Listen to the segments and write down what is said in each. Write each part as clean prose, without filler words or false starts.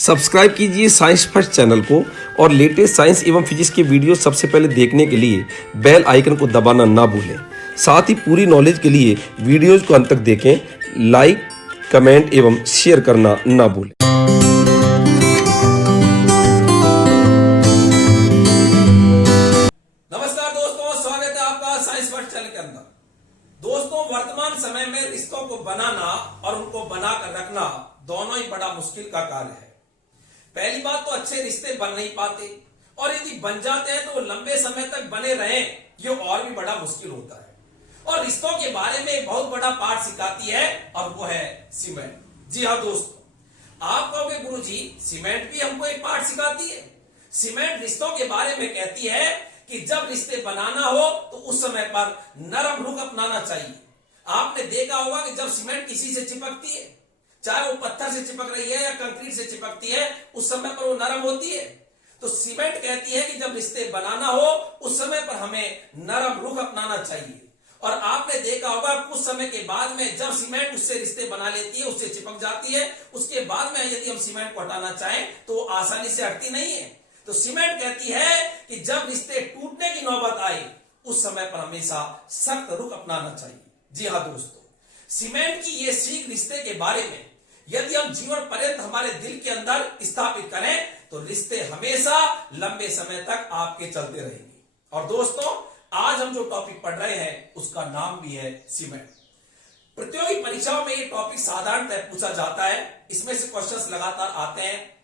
Subscribe कीजिए science first channel को और लेटेस्ट साइंस एवं फिजिक्स के वीडियो सबसे पहले देखने के लिए बेल आइकन को दबाना ना भूलें। साथ ही पूरी नॉलेज के लिए वीडियोज को अंत तक देखें, लाइक, कमेंट एवं शेयर करना ना भूलें। नमस्कार दोस्तों, स्वागत है आपका साइंस फर्स्ट चैनल के अंदर। दोस्तों, वर्तमान समय में रिश्तों को बनाना और उनको बनाकर रखना दोनों ही बड़ा मुश्किल का कार्य है। पहली बात तो अच्छे रिश्ते बन नहीं पाते, और यदि बन जाते हैं तो वो लंबे समय तक बने रहें, ये और भी बड़ा मुश्किल होता है। और रिश्तों के बारे में एक बहुत बड़ा पाठ सिखाती है, और वो है सीमेंट। जी हाँ दोस्तों, आप कहोगे गुरुजी, सीमेंट भी हमको एक पाठ सिखाती है। सीमेंट रिश्तों के बारे में कहती है कि जब रिश्ते बनाना हो तो उस समय पर नरम रुख अपनाना चाहिए। आपने देखा होगा कि जब सीमेंट किसी से चिपकती है, चाहे वो पत्थर से चिपक रही है या कंक्रीट से चिपकती है, उस समय पर वो नरम होती है। तो सीमेंट कहती है कि जब रिश्ते बनाना हो उस समय पर हमें नरम रुख अपनाना चाहिए। और आपने देखा होगा कुछ समय के बाद में जब सीमेंट उससे रिश्ते बना लेती है, उससे चिपक जाती है, उसके बाद में यदि हम सीमेंट को हटाना चाहें तो आसानी से हटती नहीं है। तो सीमेंट कहती है कि जब रिश्ते टूटने की नौबत आए उस समय पर हमेशा सख्त रुख अपनाना चाहिए। जी हाँ दोस्तों, सीमेंट की यह सीख रिश्ते के बारे में यदि हम जीवन पर्यंत हमारे दिल के अंदर स्थापित करें तो रिश्ते हमेशा लंबे समय तक आपके चलते रहेंगे। और दोस्तों, आज हम जो टॉपिक पढ़ रहे हैं उसका नाम भी है सीमेंट। प्रतियोगी परीक्षाओं में ये टॉपिक साधारणतः पूछा जाता है। इसमें से क्वेश्चंस लगातार आते हैं।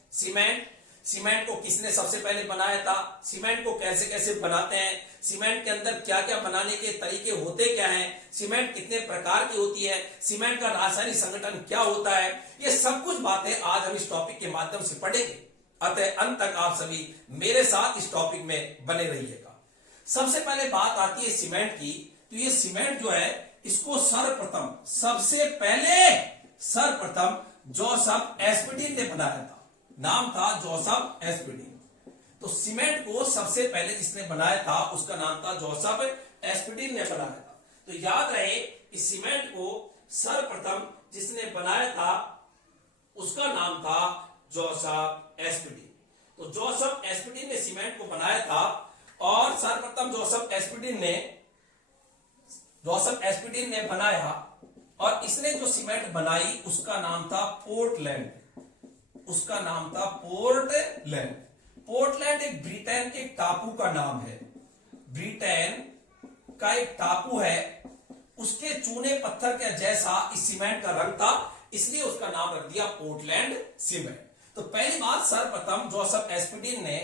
सीमेंट को किसने सबसे पहले बनाया था, सीमेंट को कैसे कैसे बनाते हैं, सीमेंट के अंदर क्या क्या बनाने के तरीके होते क्या हैं, सीमेंट कितने प्रकार की होती है, सीमेंट का रासायनिक संगठन क्या होता है, ये सब कुछ बातें आज हम इस टॉपिक के माध्यम से पढ़ेंगे। अतः अंत तक आप सभी मेरे साथ इस टॉपिक में बने रहिएगा। सबसे पहले बात आती है सीमेंट की। तो ये सीमेंट जो है, इसको सबसे पहले जोसेफ एस्पिडिन ने बनाया था। नाम था जोसेफ एस्पिडिन। तो सीमेंट को सबसे पहले जिसने बनाया था उसका नाम था जोसेफ एस्पिडिन ने बनाया था। तो याद रहे कि सीमेंट को सर्वप्रथम जिसने बनाया था उसका नाम था जोसेफ एस्पिडिन। तो जोसेफ एस्पिडिन ने सीमेंट को बनाया था, और सर्वप्रथम जोसेफ एस्पिडिन ने बनाया, और इसने जो सीमेंट बनाई उसका नाम था पोर्टलैंड। उसका नाम था पोर्टलैंड। पोर्टलैंड एक ब्रिटेन के टापू का नाम है। ब्रिटेन का एक टापू है, उसके चूने पत्थर के जैसा इस सीमेंट का रंग था, इसलिए उसका नाम रख दिया पोर्टलैंड सीमेंट। तो पहली बात, सर्वप्रथम जोसेफ एस्पिडिन ने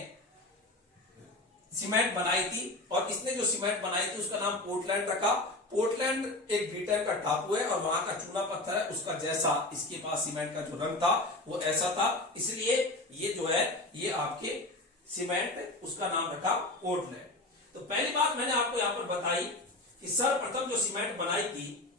सीमेंट बनाई थी, और इसने जो सीमेंट बनाई थी उसका नाम पोर्टलैंड रखा। पोर्टलैंड एक ब्रिटेन का टापू है, और वहां का चूना पत्थर है, उसका जैसा इसके पास सीमेंट का जो रंग था वो ऐसा था, इसलिए ये जो है ये आपके सीमेंट, उसका नाम रखा पोर्टलैंड। तो पहली बात मैंने आपको यहां पर बताई कि सर्वप्रथम जो सीमेंट बनाई थी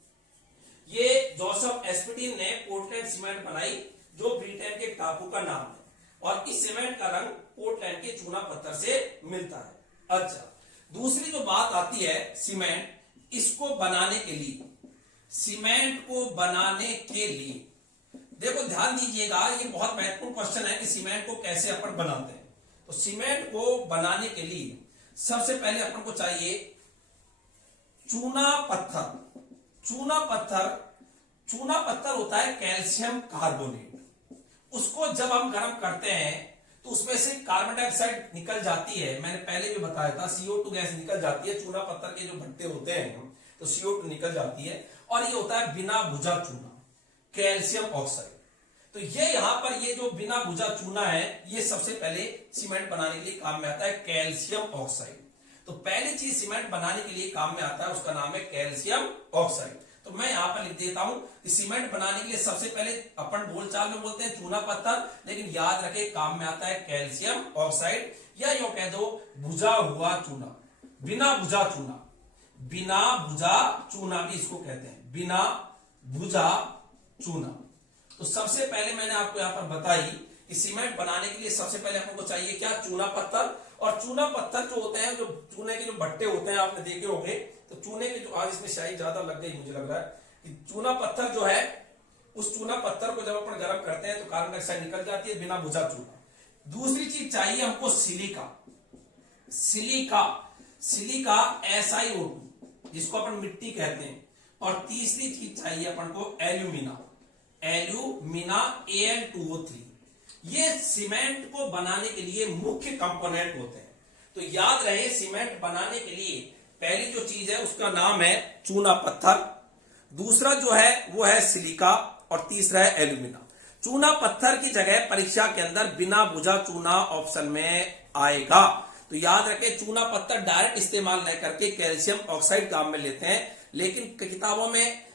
ये जोसेफ एस्पिडिन ने पोर्टलैंड सीमेंट बनाई, जो ब्रिटेन के टापू का नाम है, और इस सीमेंट का रंग पोर्टलैंड के चूना पत्थर से मिलता है। अच्छा, दूसरी जो बात आती है सीमेंट, इसको बनाने के लिए, सीमेंट को बनाने के लिए, देखो ध्यान दीजिएगा, ये बहुत महत्वपूर्ण क्वेश्चन है कि सीमेंट को कैसे अपन बनाते हैं। तो सीमेंट को बनाने के लिए सबसे पहले अपन को चाहिए चूना पत्थर। चूना पत्थर होता है कैल्शियम कार्बोनेट। उसको जब हम गर्म करते हैं तो उसमें से कार्बन डाइऑक्साइड निकल जाती है। मैंने पहले भी बताया था, CO2 गैस निकल जाती है। चूना पत्थर के जो भट्टे होते हैं तो CO2 निकल जाती है, और ये होता है बिना भुजा चूना, कैल्शियम ऑक्साइड। तो ये यहां पर ये जो बिना भुजा चूना है, ये सबसे पहले सीमेंट बनाने के लिए काम में आता है, कैल्शियम ऑक्साइड। तो पहली चीज सीमेंट बनाने के लिए काम में आता है, उसका नाम है कैल्शियम ऑक्साइड। तो मैं यहां पर लिख देता हूं कि सीमेंट बनाने के लिए सबसे पहले अपन बोलचाल में बोलते हैं चूना पत्थर, लेकिन याद रखें काम में आता है कैल्शियम ऑक्साइड, या यूं कह दो भुजा हुआ चूना, बिना भुजा चूना। बिना भुजा चूना भी इसको कहते हैं, बिना भुजा चूना। तो सबसे पहले मैंने आपको यहां पर बताई कि सीमेंट बनाने के लिए सबसे पहले आपको चाहिए क्या, चूना पत्थर। और चूना पत्थर जो होते हैं, जो चूने के जो भट्टे होते हैं आपने देखे होंगे, तो चूने के जो, आज इसमें शायद ज्यादा लग गई मुझे लग रहा है कि चूना पत्थर जो है उस चूना पत्थर को जब अपन गर्म करते हैं तो कार्बन डाइऑक्साइड निकल जाती है, बिना बुझा चूना। दूसरी चीज चाहिए हमको सिलिका, सिलिका सिलिका SiO2 जिसको अपन मिट्टी कहते हैं। और तीसरी चीज चाहिए अपन को एल्यूमिना, एल्यूमिना Al2O3। ये सीमेंट को बनाने के लिए मुख्य कंपोनेंट होते हैं। तो याद रहे, सीमेंट बनाने के लिए पहली जो चीज है उसका नाम है चूना पत्थर, दूसरा जो है वो है सिलिका, और तीसरा है एल्यूमिना। चूना पत्थर की जगह परीक्षा के अंदर बिना बुझा चूना ऑप्शन में आएगा। तो याद रखें, चूना पत्थर डायरेक्ट इस्तेमाल नहीं करके कैल्शियम ऑक्साइड काम में लेते हैं, लेकिन किताबों में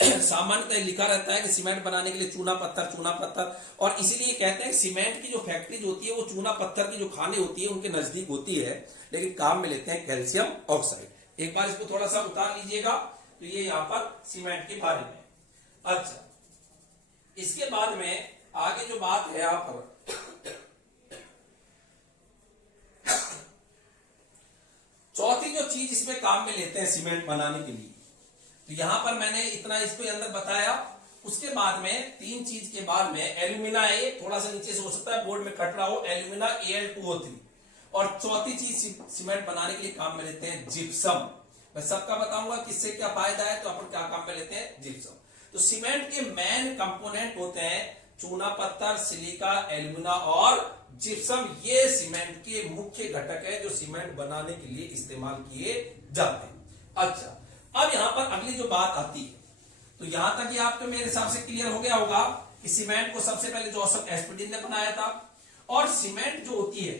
सामान्यतः लिखा रहता है कि सीमेंट बनाने के लिए चूना पत्थर, और इसीलिए कहते हैं सीमेंट की जो फैक्ट्रीज होती है वो चूना पत्थर की जो खाने होती है उनके नजदीक होती है, लेकिन काम में लेते हैं कैल्शियम ऑक्साइड। एक बार इसको थोड़ा सा उतार लीजिएगा। तो ये यहां पर सीमेंट के बारे में। अच्छा, इसके बाद में आगे जो बात है यहां पर, चौथी जो चीज इसमें काम में लेते हैं सीमेंट बनाने के लिए, तो यहां पर मैंने इतना इसको अंदर बताया। उसके बाद में तीन चीज के बाद में एल्यूमिना ए, थोड़ा सा नीचे से हो सकता है बोर्ड में कट रहा हो, एल्यूमिना Al2O3। और चौथी चीज सीमेंट बनाने के लिए काम में लेते हैं जिप्सम। मैं सबका बताऊंगा किससे क्या फायदा है, तो अपन क्या काम में लेते हैं, जिप्सम। तो सीमेंट के मेन कंपोनेंट होते हैं चूना पत्थर, सिलिका, एल्यूमिना और जिप्सम। ये सीमेंट के मुख्य घटक है जो सीमेंट बनाने के लिए इस्तेमाल किए जाते हैं। अच्छा, अब यहां पर अगली जो बात आती है, तो यहां तक ये आपको मेरे हिसाब से क्लियर हो गया होगा कि सीमेंट को सबसे पहले जोसेफ एस्पर्डिन ने बनाया था। और सीमेंट जो होती है,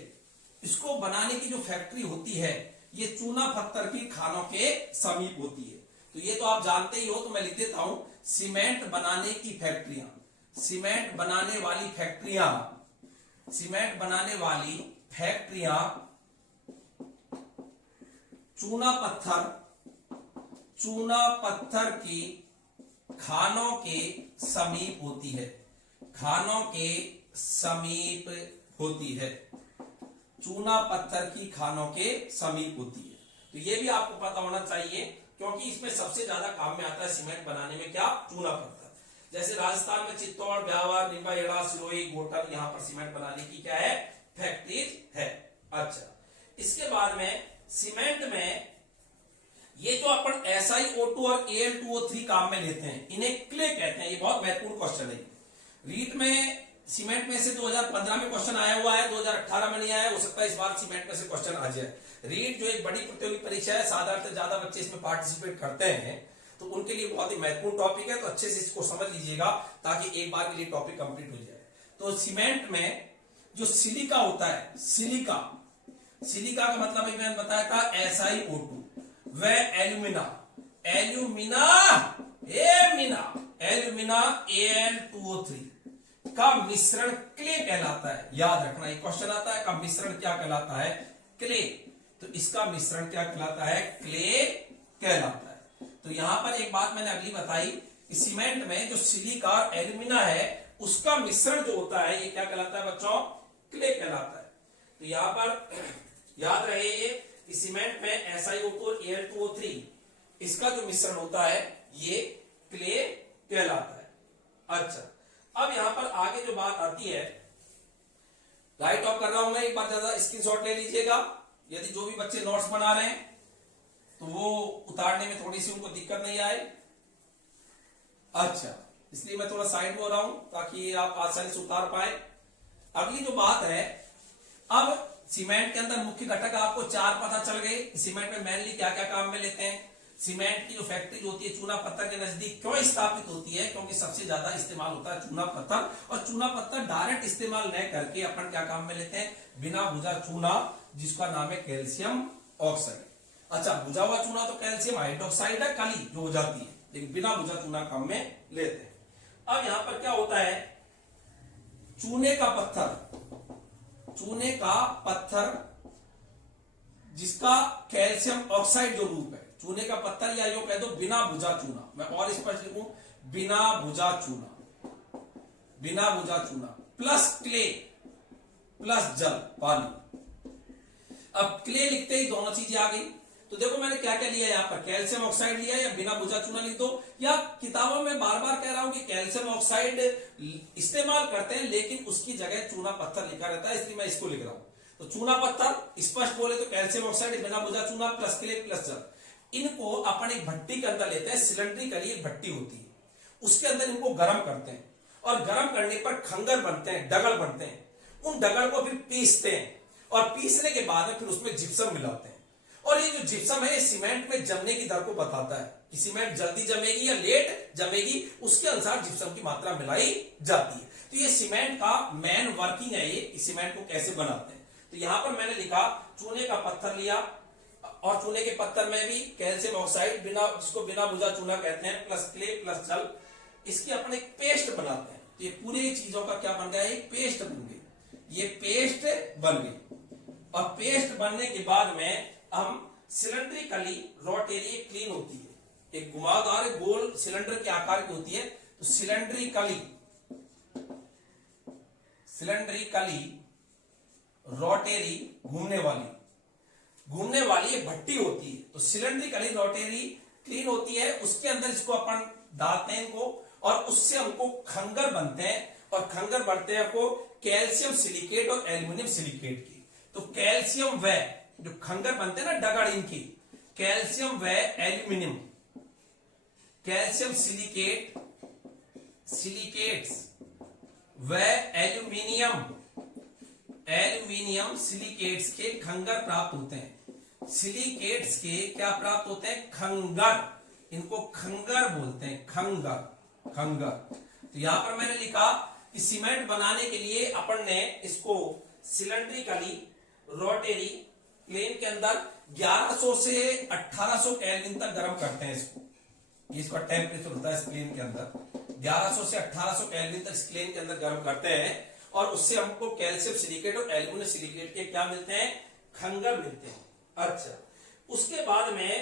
इसको बनाने की जो फैक्ट्री होती है, ये चूना पत्थर की खानों के समीप होती है। तो ये तो आप जानते ही हो, तो मैं लिख देता हूं, सीमेंट बनाने की फैक्ट्रियां, सीमेंट बनाने वाली फैक्ट्रियां, सीमेंट बनाने वाली फैक्ट्रियां चूना पत्थर की खानों के समीप होती है, खानों के समीप होती है, चूना पत्थर की खानों के समीप होती है। तो ये भी आपको पता होना चाहिए, क्योंकि इसमें सबसे ज्यादा काम में आता है सीमेंट बनाने में क्या, चूना पत्थर। जैसे राजस्थान में चित्तौड़, ब्यावर, निम्बाहेड़ा, सिरोही, गोटन, यहां पर सीमेंट बनाने की क्या है, फैक्ट्रीज है। अच्छा, इसके बाद में सीमेंट में ये जो अपन SiO2 और Al2O3 काम में लेते हैं, इन्हें क्ले कहते हैं। ये बहुत महत्वपूर्ण क्वेश्चन है। रीट में सीमेंट में से 2015 में क्वेश्चन आया हुआ है, 2018 में नहीं आया, हो सकता है इस बार सीमेंट में से क्वेश्चन आ जाए। रीट जो एक बड़ी प्रतियोगी परीक्षा है, साधारणतः ज्यादा बच्चे इसमें पार्टिसिपेट करते हैं, तो उनके लिए बहुत ही महत्वपूर्ण टॉपिक है। तो अच्छे से इसको समझ लीजिएगा ताकि एक बार के लिए टॉपिक कंप्लीट हो जाए। तो सीमेंट में जो सिलिका होता है, सिलिका का मतलब मैंने बताया था SiO2, वह एल्यूमिना Al2O3 का मिश्रण क्ले कहलाता है। याद रखना, ये क्वेश्चन आता है का मिश्रण क्या कहलाता है, क्ले। तो इसका मिश्रण क्या कहलाता है, क्ले कहलाता है। तो यहां पर एक बात मैंने अगली बताई कि सीमेंट में जो सिलिका और एल्यूमिना है, उसका मिश्रण जो होता है, ये क्या कहलाता है बच्चों, क्ले कहलाता है। तो यहां पर याद रहे कि सीमेंट में SiO2 और Al2O3, इसका जो मिश्रण होता है ये क्ले कहलाता है। अच्छा, अब यहां पर आगे जो बात आती है, राइट ऑफ कर रहा हूं मैं, एक बार ज्यादा स्क्रीनशॉट ले लीजिएगा। यदि जो भी बच्चे नोट्स बना रहे हैं तो वो उतारने में थोड़ी सी उनको दिक्कत नहीं आए। अच्छा, इसलिए मैं थोड़ा साइड में हो रहा हूं ताकि आप आसानी से उतार पाए। अगली जो बात है, अब सीमेंट के अंदर मुख्य घटक आपको चार पता चल गए। सीमेंट में मेनली क्या क्या काम में लेते हैं। सीमेंट की जो फैक्ट्री होती है चूना पत्थर के नजदीक क्यों स्थापित होती है, क्योंकि सबसे ज्यादा इस्तेमाल होता है चूना पत्थर। और चूना पत्थर डायरेक्ट इस्तेमाल न करके अपन क्या काम में लेते हैं, बिना भुजा चूना, जिसका नाम है कैल्शियम ऑक्साइड। अच्छा, भुजा हुआ चूना तो कैल्शियम हाइड्रोक्साइड है, काली जो हो जाती है, लेकिन बिना भुजा चूना काम में लेते हैं। अब यहां पर क्या होता है, चूने का पत्थर जिसका कैल्शियम ऑक्साइड जो रूप है, चूने का पत्थर, या यो कह दो बिना भुजा चूना, मैं और स्पष्ट लिखूं, बिना भुजा चूना प्लस क्ले प्लस जल, पानी। अब क्ले लिखते ही दोनों चीजें आ गई। तो तो देखो मैंने क्या क्या लिया यहाँ पर, कैल्शियम ऑक्साइड लिया या बिना बुझा चूना लिख दो, या किताबों में बार बार कह रहा हूं कि कैल्शियम ऑक्साइड इस्तेमाल करते हैं लेकिन उसकी जगह चूना पत्थर लिखा रहता है, इसलिए मैं इसको लिख रहा हूं। तो चूना पत्थर स्पष्ट बोले तो कैल्शियम ऑक्साइड बिना बुझा चूना प्लस क्ले प्लस जल, इनको अपन एक भट्टी के अंदर लेते हैं, सिलेंड्रिकली एक भट्टी होती है, उसके अंदर इनको गर्म करते हैं और गर्म करने पर खंगर बनते हैं, डगल बनते हैं। उन डगल को फिर पीसते हैं और पीसने के बाद में फिर उसमें जिप्सम मिलाते हैं। और ये जो जिप्सम है ये सीमेंट में जमने की दर को बताता है कि सीमेंट जल्दी जमेगी या लेट जमेगी, उसके अनुसार जिप्सम की मात्रा मिलाई जाती है। तो ये सीमेंट का मेन वर्किंग है, ये सीमेंट को कैसे बनाते हैं। तो यहां पर मैंने लिखा चूने का पत्थर लिया और चूने के पत्थर में भी कैल्शियम ऑक्साइड बिना, जिसको बिना बुझा चूना कहते हैं, प्लस क्ले प्लस जल, इसकी अपन एक पेस्ट बनाते हैं। तो ये पूरी चीजों का क्या बन गया, एक पेस्ट बन गई, ये पेस्ट बन गई। और पेस्ट बनने के बाद में हम सिलेंड्रिकली रोटेरी क्लीन होती है, एक घुमावदार गोल सिलेंडर के आकार की होती है। तो सिलेंड्रिकली रोटेरी घूमने वाली ये भट्टी होती है। तो सिलेंड्रिकली रोटेरी क्लीन होती है, उसके अंदर इसको अपन डालते हैं इनको और उससे हमको खंगर बनते हैं, और खंगर बनते हैं आपको कैल्शियम सिलिकेट और एल्यूमिनियम सिलिकेट की। तो कैल्शियम व जो खंगर बनते हैं ना डगड़ इनकी, कैल्शियम व एल्यूमिनियम, कैल्शियम सिलिकेट्स व एल्यूमिनियम सिलिकेट्स के खंगर प्राप्त होते हैं। सिलिकेट्स के क्या प्राप्त होते हैं, खंगर, इनको खंगर बोलते हैं, खंगर। तो यहां पर मैंने लिखा कि सीमेंट बनाने के लिए अपन ने इसको सिलेंड्रिकली रोटेरी प्लेन के अंदर 1100 से 1800 केल्विन तक गर्म करते हैं इसको, इसका टेम्परेचर होता है इस प्लेन के अंदर 1100 से 1800 केल्विन तक इस प्लेन के अंदर गर्म करते हैं, और उससे हमको कैल्शियम सिलिकेट और एल्यूमिनियम सिलिकेट के क्या मिलते हैं, खंगर मिलते हैं। अच्छा, उसके बाद में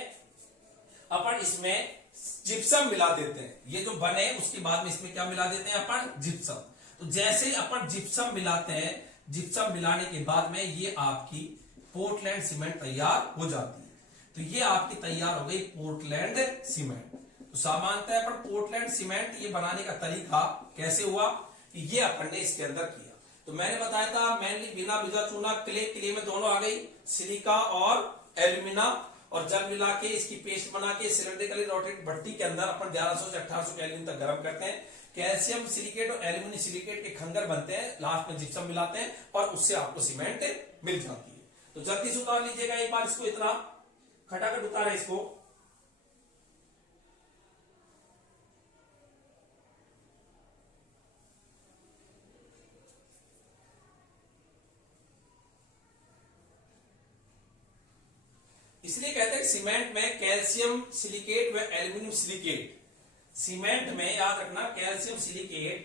अपन इसमें जिप्सम मिला देते हैं, ये जो बने उसके बाद में इसमें क्या मिला देते हैं अपन, जिप्सम। तो जैसे ही अपन जिप्सम मिलाते हैं, जिप्सम मिलाने के बाद में ये आपकी पोर्टलैंड सीमेंट तैयार हो जाती है। तो ये आपकी तैयार हो गई पोर्टलैंड सीमेंट। तो सामान्यतः अपन पोर्टलैंड सीमेंट ये बनाने का तरीका कैसे हुआ, ये अपन ने इसके अंदर किया। तो मैंने बताया था मेनली बिना बुझा चूना, क्ले में दोनों आ गई, सिलिका और एल्यूमिना, और जल मिला के इसकी पेस्ट बना के सिलेंड्रिकली रोटेट भट्टी के अंदर अपन 1100 से 1800 केल्विन तक गर्म करते हैं। कैल्शियम सिलिकेट और एल्यूमिनियम सिलिकेट के खंगर बनते हैं, लास्ट में जिप्सम मिलाते हैं और उससे आपको सीमेंट मिल जाती है। तो जल्दी से उतार लीजिएगा एक बार इसको, इतना खटाखट उतारे इसको। इसलिए कहते हैं सीमेंट में कैल्शियम सिलिकेट व एल्यूमिनियम सिलिकेट, सीमेंट में याद रखना कैल्शियम सिलिकेट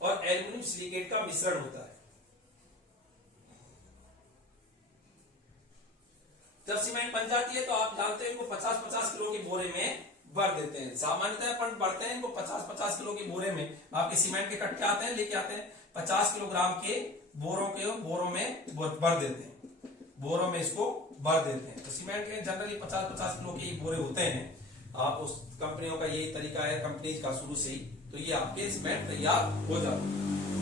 और एल्यूमिनियम सिलिकेट का मिश्रण होता है। जब सीमेंट बन जाती है तो आप जानते हैं इनको 50-50 किलो के बोरे में भर देते हैं। सामान्यतः अपन भरते हैं इनको 50-50 किलो के बोरे में, आपके सीमेंट के कट्टे आते हैं, लेके आते हैं 50 किलोग्राम के बोरों में भर देते हैं, बोरों में इसको भर देते हैं। तो सीमेंट के जनरली 50-50 किलो के बोरे होते हैं। आप उस कंपनियों का यही तरीका है, कंपनी का शुरू से ही। तो ये आपके सीमेंट तैयार हो जाता है।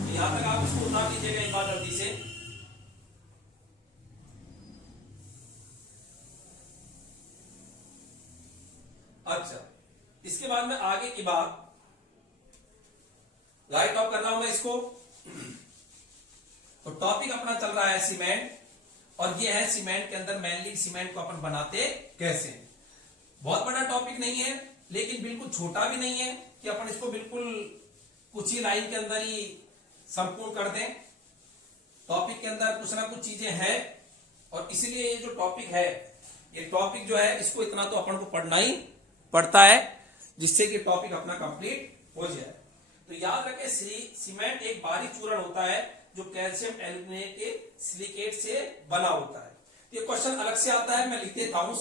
तो यहां तक आप इसको उतार लीजिएगा एक बार जल्दी से। अच्छा, इसके बाद में आगे की बात लाइट ऑफ कर रहा हूं मैं इसको। तो टॉपिक अपना चल रहा है सीमेंट, और ये है सीमेंट के अंदर मेनली सीमेंट को अपन बनाते कैसे। बहुत बड़ा टॉपिक नहीं है, लेकिन बिल्कुल छोटा भी नहीं है कि अपन इसको बिल्कुल कुछ ही लाइन के अंदर ही संपूर्ण कर दें। टॉपिक के अंदर कुछ ना कुछ चीजें हैं, और इसीलिए ये जो टॉपिक है, ये टॉपिक जो है इसको इतना तो अपन को पढ़ना ही पड़ता है, जिससे कि टॉपिक अपना कंप्लीट हो जाए। तो याद रखें सीमेंट एक बारीक चूर्ण होता है जो कैल्शियम एल्यूमिनेट के सिलिकेट से बना होता है। ये क्वेश्चन अलग से आता है, मैं लिख देता हूं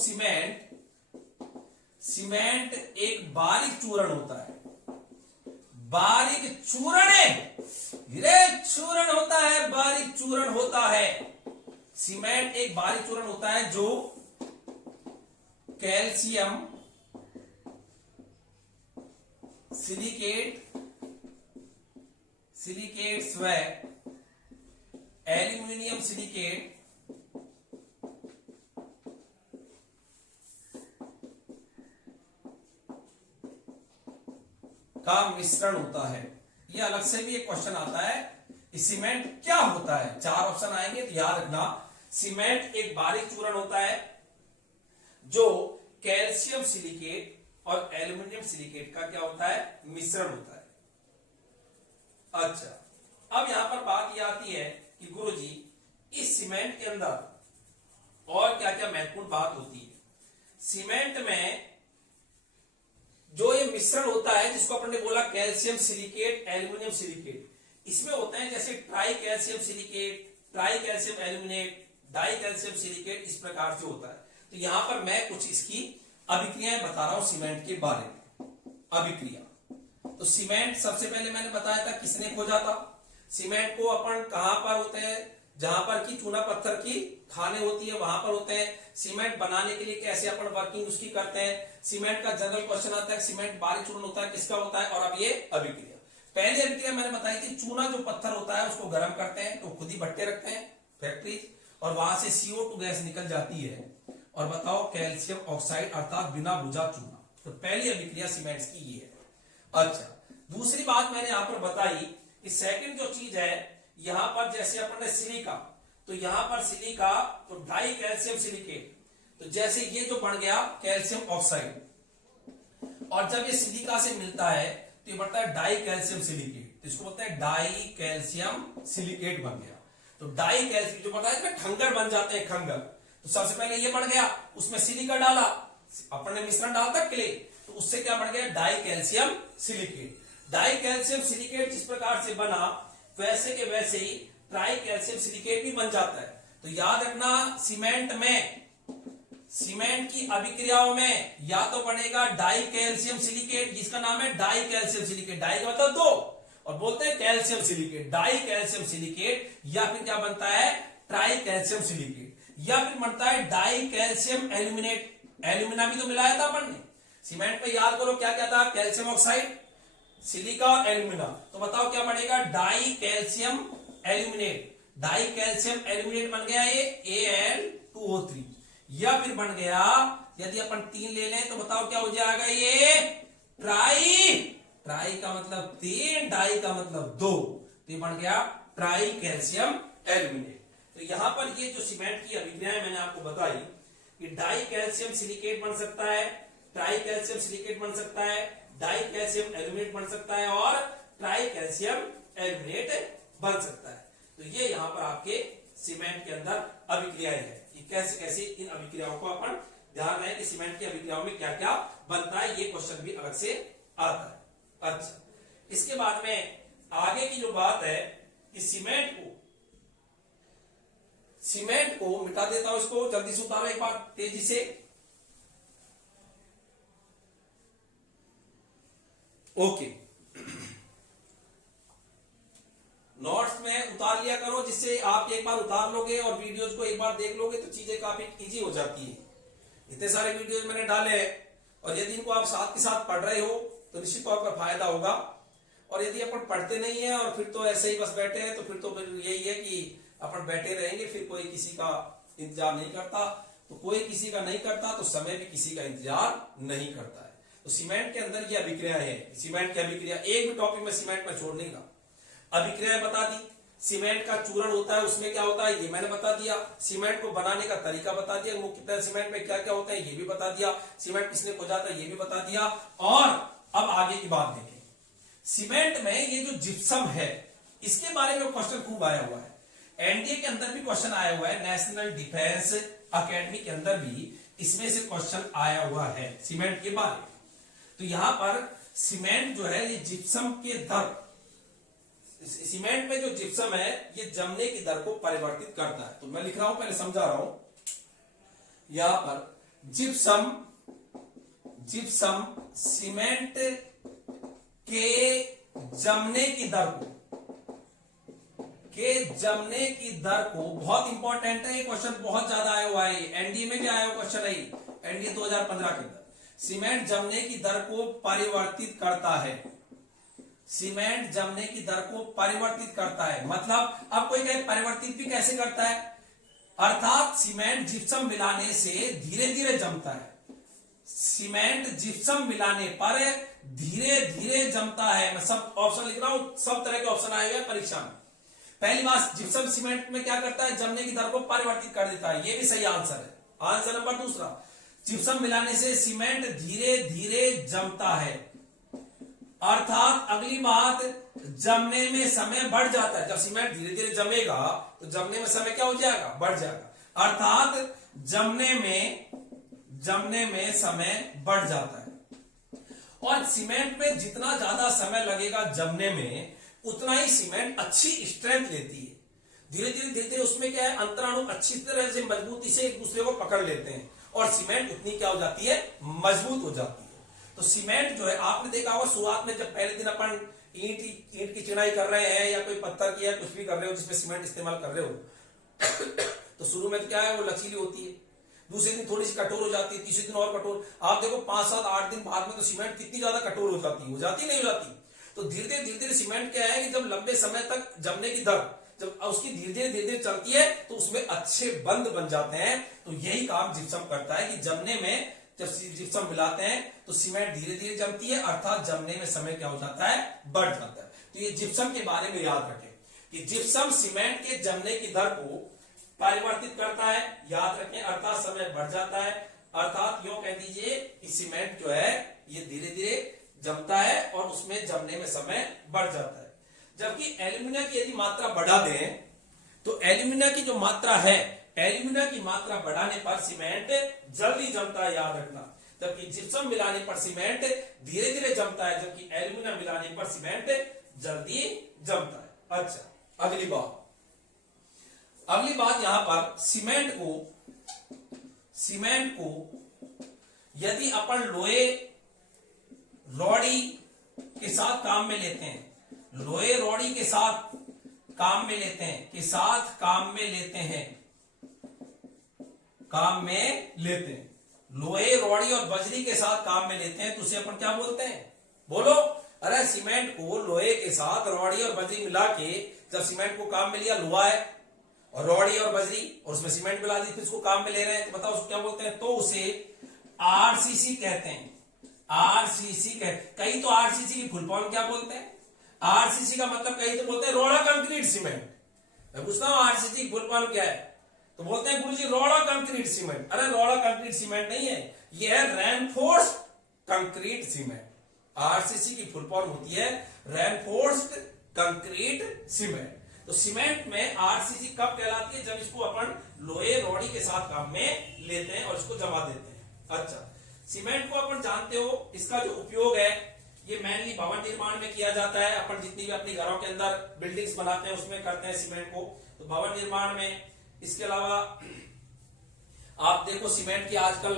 सीमेंट एक बारीक चूर्ण होता है, बारीक चूर्ण होता है, बारीक चूर्ण होता है। सीमेंट एक बारीक चूर्ण होता है जो कैल्शियम सिलिकेट व एल्यूमिनियम सिलिकेट का मिश्रण होता है। यह अलग से भी एक क्वेश्चन आता है, सीमेंट क्या होता है। 4 ऑप्शन आएंगे तो याद रखना, सीमेंट एक बारीक चूर्ण होता है जो कैल्शियम सिलिकेट और एल्यूमिनियम सिलिकेट का क्या होता है, मिश्रण होता है। अच्छा, अब यहां पर बात यह आती है कि गुरुजी इस सीमेंट के अंदर और क्या क्या महत्वपूर्ण बात होती है। सीमेंट में जो ये मिश्रण होता है जिसको अपन ने बोला कैल्शियम सिलिकेट एल्यूमिनियम सिलिकेट, इसमें होते हैं जैसे try calcium silicate, try calcium aluminate, die calcium silicate, इस प्रकार से होता है। तो यहां पर मैं कुछ इसकी अभिक्रियाएं बता रहा हूं सीमेंट के बारे में। अभिक्रिया तो सीमेंट सबसे पहले मैंने बताया था किसने खोजा था। सीमेंट को अपन कहां पर होते हैं, जहां पर की चूना पत्थर की खाने होती है वहां पर होते हैं। सीमेंट बनाने के लिए कैसे अपन वर्किंग उसकी करते हैं। सीमेंट का जनरल क्वेश्चन आता है सीमेंट बारीक चूर्ण होता है, किसका होता है। और अब ये अभिक्रिया, पहली अभिक्रिया मैंने बताई थी, चूना जो पत्थर होता है उसको गर्म करते हैं तो खुद ही भट्टे रखते हैं फैक्ट्री, और वहां से CO2 गैस निकल जाती है और बताओ कैल्शियम ऑक्साइड अर्थात बिना बुझा चूना। तो पहली अभिक्रिया सीमेंट्स की ये है। अच्छा, दूसरी बात मैंने यहां पर बताई कि सेकंड जो चीज है, यहां पर जैसे अपन ने सिलिका, तो यहां पर सिलिका तो डाई कैल्शियम सिलिकेट, तो जैसे ये जो बन गया कैल्शियम ऑक्साइड, और जब ये सिलिका से मिलता है तो ये बनता है डाई कैल्शियम सिलिकेट, तो इसको बोलते हैं डाई कैल्शियम सिलिकेट बन गया। तो डाई कैल्शियम जो बनता है खंगर बन जाते हैं, खंगर। तो सबसे पहले ये बन गया, उसमें सिलिका डाला, अपन ने मिश्रण डाला था क्ले, तो उससे क्या बन गया die calcium silicate. Die calcium silicate जिस प्रकार से बना वैसे के वैसे ही ट्राई कैल्शियम सिलिकेट भी बन जाता है। तो याद रखना, सीमेंट की अभिक्रियाओं में या तो बनेगा डाई कैल्शियम सिलिकेट जिसका नाम है डाई कैल्शियम सिलिकेट, डाई का मतलब 2, और बोलते हैं calcium silicate, die calcium silicate, या फिर क्या बनता है ट्राई कैल्शियम सिलिकेट, या फिर बनता है डाई कैल्शियम एल्यूमिनेट। एल्यूमिना भी तो मिलाया था अपन ने सीमेंट में, याद करो क्या क्या था, कैल्शियम ऑक्साइड, सिलिका और एल्यूमिना। तो बताओ क्या बनेगा die calcium aluminate. Die calcium aluminate बन गया ये Al2O3, या फिर बन गया यदि अपन 3 ले लें तो बताओ क्या हो जाएगा ये ट्राई, ट्राई का मतलब 3, डाई का मतलब 2, तो ये बन गया ट्राई कैल्शियम एल्यूमिनेट। तो यहां पर ये जो सीमेंट की अभिक्रियाएं मैंने आपको बताई कि डाई कैल्शियम सिलिकेट बन सकता है, ट्राई कैल्शियम सिलिकेट बन सकता है, डाई कैल्शियम एल्यूमिनेट बन सकता है, और ट्राई कैल्शियम एल्यूमिनेट बन सकता है। तो ये यहां पर आपके सीमेंट के अंदर अभिक्रियाएं हैं कि कैसे कैसे इन अभिक्रियाओं को अपन ध्यान रहे कि सीमेंट की अभिक्रियाओं में क्या क्या बनता है, ये क्वेश्चन भी अलग से आता है। अच्छा, इसके बाद में आगे की जो बात है कि सीमेंट को मिटा देता हूं, इसको जल्दी से उतारो एक बार तेजी से। ओके, नोट्स में उतार लिया करो, जिससे आप एक बार उतार लोगे और वीडियोज को एक बार देख लोगे तो चीजें काफी इजी हो जाती है। इतने सारे वीडियोज मैंने डाले हैं, और यदि इनको आप साथ के साथ पढ़ रहे हो तो निश्चित तौर पर फायदा होगा। और यदि अपन पढ़ते नहीं है और फिर तो ऐसे ही बस बैठे हैं, तो फिर यही है कि अपन बैठे रहेंगे, फिर कोई किसी का इंतजार नहीं करता, तो कोई किसी का नहीं करता तो समय भी किसी का इंतजार नहीं करता है। तो सीमेंट के अंदर ये अभिक्रिया है, सीमेंट की अभिक्रिया एक भी टॉपिक में सीमेंट में छोड़ नहीं रहा। अभिक्रिया बता दी, सीमेंट का चूर्ण होता है उसमें क्या होता है ये मैंने बता दिया, सीमेंट को बनाने का तरीका बता दिया, मुख्यतः सीमेंट में क्या क्या होता है ये भी बता दिया, सीमेंट किसने खोजा था ये भी बता दिया। और अब आगे की बात देखें, सीमेंट में ये जो जिप्सम है इसके बारे में क्वेश्चन खूब आया हुआ है, एनडीए के अंदर भी क्वेश्चन आया हुआ है, नेशनल डिफेंस अकेडमी के अंदर भी इसमें से क्वेश्चन आया हुआ है सीमेंट के बारे में। तो यहां पर सीमेंट जो है ये जिप्सम के दर, सीमेंट में जो जिप्सम है ये जमने की दर को परिवर्तित करता है। तो मैं लिख रहा हूं, पहले समझा रहा हूं, यहां पर जिप्सम सीमेंट के जमने की दर को बहुत इंपॉर्टेंट है ये क्वेश्चन, बहुत ज्यादा आया हुआ है, एनडीए में भी आया हुआ क्वेश्चन है, एनडीए 2015 के अंदर, सीमेंट जमने की दर को परिवर्तित करता है। सीमेंट जमने की दर को परिवर्तित करता है, मतलब अब कोई कहे परिवर्तित भी कैसे करता है, अर्थात सीमेंट जिप्सम मिलाने से धीरे धीरे जमता है। सीमेंट जिप्सम मिलाने पर धीरे धीरे जमता है। मैं सब ऑप्शन लिख रहा हूं, सब तरह के ऑप्शन आए हुए हैं परीक्षा में। पहली बात, जिप्सम सीमेंट में क्या करता है, जमने की दर को परिवर्तित कर देता है, ये भी सही आंसर है। आंसर नंबर दूसरा, जिप्सम मिलाने से सीमेंट धीरे धीरे जमता है, अर्थात अगली बात, जमने में समय बढ़ जाता है। जब सीमेंट धीरे धीरे जमेगा तो जमने में समय क्या हो जाएगा, बढ़ जाएगा, अर्थात जमने में समय बढ़ जाता है। और सीमेंट में जितना ज्यादा समय लगेगा जमने में, उतना ही सीमेंट अच्छी स्ट्रेंथ लेती है। धीरे धीरे उसमें क्या है, अंतराणु अच्छी तरह से मजबूती से एक दूसरे को पकड़ लेते हैं और सीमेंट उतनी क्या हो जाती है, मजबूत हो जाती है। तो सीमेंट जो है, आपने देखा होगा शुरुआत में जब पहले दिन अपन ईंट की चिनाई कर रहे हैं या कोई पत्थर की या कुछ भी कर रहे हो जिसमें सीमेंट इस्तेमाल कर रहे हो तो शुरू में तो क्या है, वो लचीली होती है, दूसरे दिन थोड़ी सी कठोर हो जाती है, तीसरे दिन और कठोर। आप देखो 5, 7, 8 दिन बाद में तो सीमेंट कितनी ज्यादा कठोर हो जाती है, नहीं हो जाती। तो धीरे धीरे सीमेंट क्या है कि जब लंबे समय तक जमने की दर जब उसकी धीरे धीरे चलती है तो उसमें अच्छे बंध बन जाते हैं। तो यही काम जिप्सम करता है कि जमने में जब जिप्सम मिलाते हैं तो सीमेंट धीरे धीरे जमती है, अर्थात जमने में समय क्या हो जाता है, बढ़ जाता है। तो ये जिप्सम के बारे में याद रखें कि जिप्सम सीमेंट के जमने की दर को परिवर्तित करता है, याद रखें, अर्थात समय बढ़ जाता है। अर्थात यूं कह दीजिए कि सीमेंट जो है ये धीरे धीरे जमता है और उसमें जमने में समय बढ़ जाता है। जबकि एल्यूमिनियम की यदि मात्रा बढ़ा दें तो एल्यूमिनियम की जो मात्रा है, एल्यूमिनियम की मात्रा बढ़ाने पर सीमेंट जल्दी जमता है, याद रखना। जबकि जिप्सम मिलाने पर सीमेंट धीरे धीरे जमता है, जबकि एल्यूमिनियम मिलाने पर सीमेंट जल्दी जमता है। अच्छा, अगली बात यहां पर सीमेंट को यदि अपन लोहे रॉडी के साथ काम में लेते हैं, लोहे रॉडी के साथ काम में लेते हैं, लोहे रॉडी और बजरी के साथ काम में लेते हैं, तो उसे अपन क्या बोलते हैं, बोलो। अरे सीमेंट को लोहे के साथ रॉडी और बजरी मिला के जब सीमेंट को काम में लिया, लोहा है और रॉडी और बजरी और उसमें सीमेंट मिला दी, फिर उसको काम में ले रहे हैं, तो बताओ उसको क्या बोलते हैं, तो उसे आरसीसी कहते हैं। कई तो आरसीसी की फुल फॉर्म क्या बोलते हैं, आरसीसी का मतलब कई तो बोलते हैं रोड़ा कंक्रीट सीमेंट। मैं पूछता हूं आरसीसी की फुल फॉर्म क्या है, तो बोलते हैं गुरुजी रोड़ा कंक्रीट सीमेंट। अरे रोड़ा कंक्रीट सीमेंट नहीं है, यह है रेनफोर्स्ड कंक्रीट सीमेंट। आरसीसी की फुल फॉर्म होती है रेनफोर्स्ड कंक्रीट सीमेंट। तो सीमेंट में आरसीसी कब कहलाती है, जब इसको अपन लोहे रॉडी के साथ काम में लेते हैं और इसको जमा देते हैं। अच्छा, सीमेंट को अपन जानते हो, इसका जो उपयोग है ये मेनली भवन निर्माण में किया जाता है। अपन जितनी भी अपने घरों के अंदर बिल्डिंग्स बनाते हैं उसमें करते हैं सीमेंट को, तो भवन निर्माण में। इसके अलावा आप देखो सीमेंट की आजकल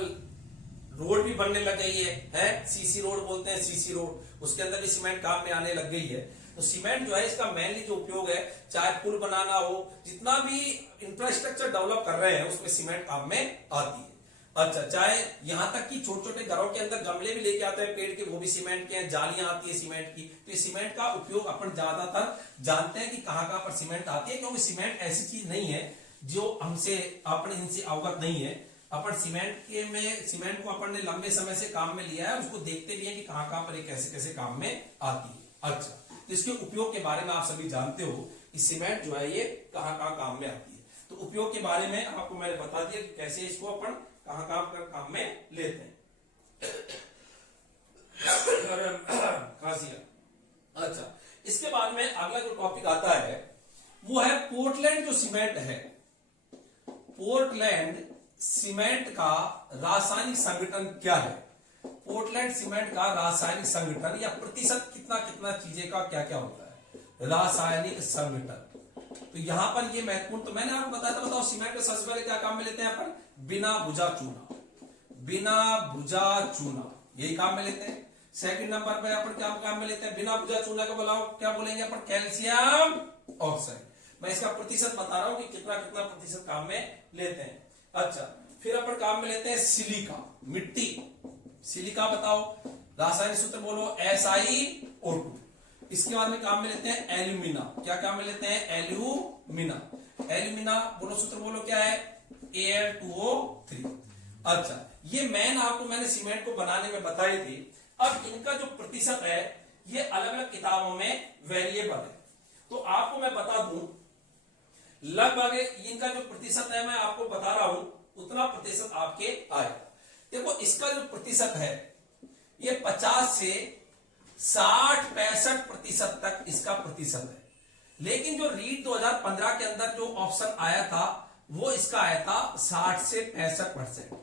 रोड भी बनने लग गई है, सीसी रोड बोलते हैं, सीसी रोड, उसके अंदर भी सीमेंट काम में आने लग गई है। तो सीमेंट जो है इसका मेनली जो उपयोग है, चाहे पुल बनाना हो, जितना भी इंफ्रास्ट्रक्चर डेवलप कर रहे हैं उसमें सीमेंट काम में आती है। अच्छा, चाहे यहां तक कि छोटे छोटे घरों के अंदर गमले भी लेके आते हैं पेड़ के, वो भी सीमेंट के हैं, जालियां आती है सीमेंट की। तो ये सीमेंट का उपयोग अपन ज्यादातर जानते हैं कि कहां पर सीमेंट आती है, क्योंकि सीमेंट ऐसी चीज नहीं है जो अपने इनसे अवगत नहीं है। अपन सीमेंट को अपन ने लंबे समय से काम में लिया है, उसको देखते भी है कि कहां पर ये कैसे कैसे काम में आती है। अच्छा, तो इसके उपयोग के बारे में आप सभी जानते हो कि सीमेंट जो है ये कहां काम में आती है। तो उपयोग के बारे में आपको मैंने बता दिया कि कैसे इसको अपन कहां काम में लेते हैं। अच्छा, इसके बाद में अगला जो टॉपिक आता है वो है पोर्टलैंड जो सीमेंट है। पोर्टलैंड सीमेंट का रासायनिक संगठन क्या है, पोर्टलैंड सीमेंट का रासायनिक संगठन या प्रतिशत कितना चीजें का क्या क्या होता है, रासायनिक संगठन। तो यहां पर ये महत्वपूर्ण, तो मैंने आपको बताया था, बताओ सीमेंट में सबसे पहले क्या काम में लेते हैं अपन, बिना भुजा चूना, यही काम में लेते हैं। सेकंड नंबर पे अपन क्या काम में लेते हैं, बिना भुजा चूना को बुलाओ क्या बोलेंगे अपन, कैल्शियम ऑक्साइड। मैं इसका प्रतिशत बता रहा हूं कि कितना प्रतिशत काम में लेते हैं। अच्छा, फिर अपन काम में लेते हैं सिलिका, मिट्टी। सिलिका बताओ, रासायनिक सूत्र बोलो, SiO2। इसके बाद में काम में लेते हैं एल्यूमिना। क्या काम में लेते हैं? एल्यूमिना। एल्यूमिना बोलो, सूत्र बोलो क्या है? Al2O3। अच्छा, ये आपको मैंने सीमेंट को बनाने में बताई थी। अब इनका जो प्रतिशत है ये अलग अलग किताबों में वेरिएबल है, तो आपको मैं बता दूं लगभग इनका जो प्रतिशत है मैं आपको बता रहा हूं, उतना प्रतिशत आपके आएगा। देखो इसका जो प्रतिशत है ये 50 से 60-65% तक इसका प्रतिशत है। लेकिन जो रीड 2015 के अंदर जो ऑप्शन आया था वो इसका आया था 60 से 65%।